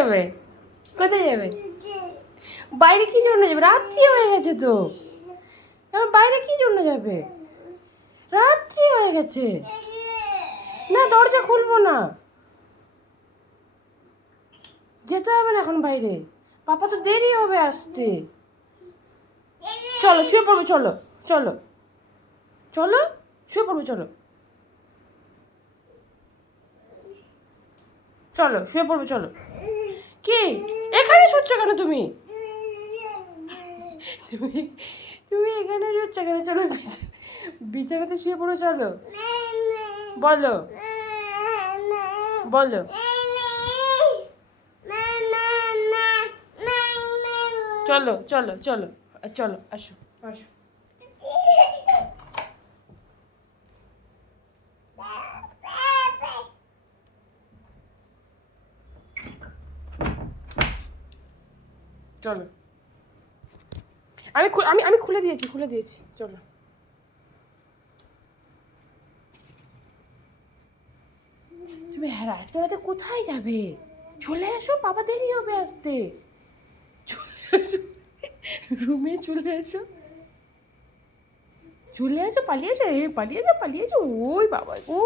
যাবে? কোথায় যাবে? বাইরে কি জন্য যাবে? রাত্রি হয়ে গেছে তো। বাইরে কি জন্য যাবে? রাত্রি হয়ে গেছে। না, দরজা খুলবো না, যেতে হবে না এখন বাইরে। পাপা তো দেরি হবে আসতে। চলো শুয়ে পড়বো, চলো চলো চলো শুয়ে পড়বো, চলো চলো শুয়ে পড়বো, চলো। কি এখানে শুচ্ছ কেন তুমি? তুমি তুমি এখানে শুচ্ছ কেন? চলো বিছানাতে শুয়ে পড়ো, চলো। বলো বলো। চলো চলো চলো চলো, আসো আসো। চলো, আমি খুলে দিয়েছি, খুলে দিয়েছি, চলো। তুমি হ্যাঁ এত রাতে কোথায় যাবে? চলে এসো, বাবা দেরি হবে আসতে। চলে এসো, রুমে চলে এসো, চলে এসো, পালিয়ে এসো, পালিয়ে যাও, পালিয়ে যাও। ওই বাবা, ও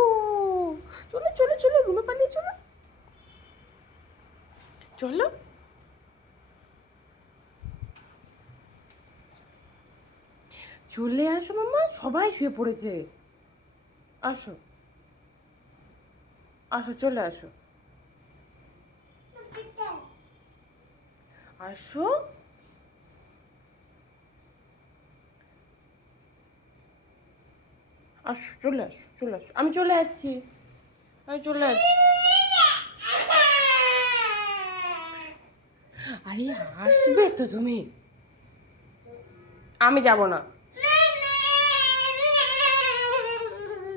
চলো চলো চলো, রুমে পালিয়ে চলো, চলো। চলে আসো মাম্মা, সবাই শুয়ে পড়েছে। আসো আসো, চলে আসো, আসো। আসো, চলে আসো, চলে আসো, আমি চলে যাচ্ছি, আমি চলে যাচ্ছি। আরে আসবে তো তুমি। আমি যাব না।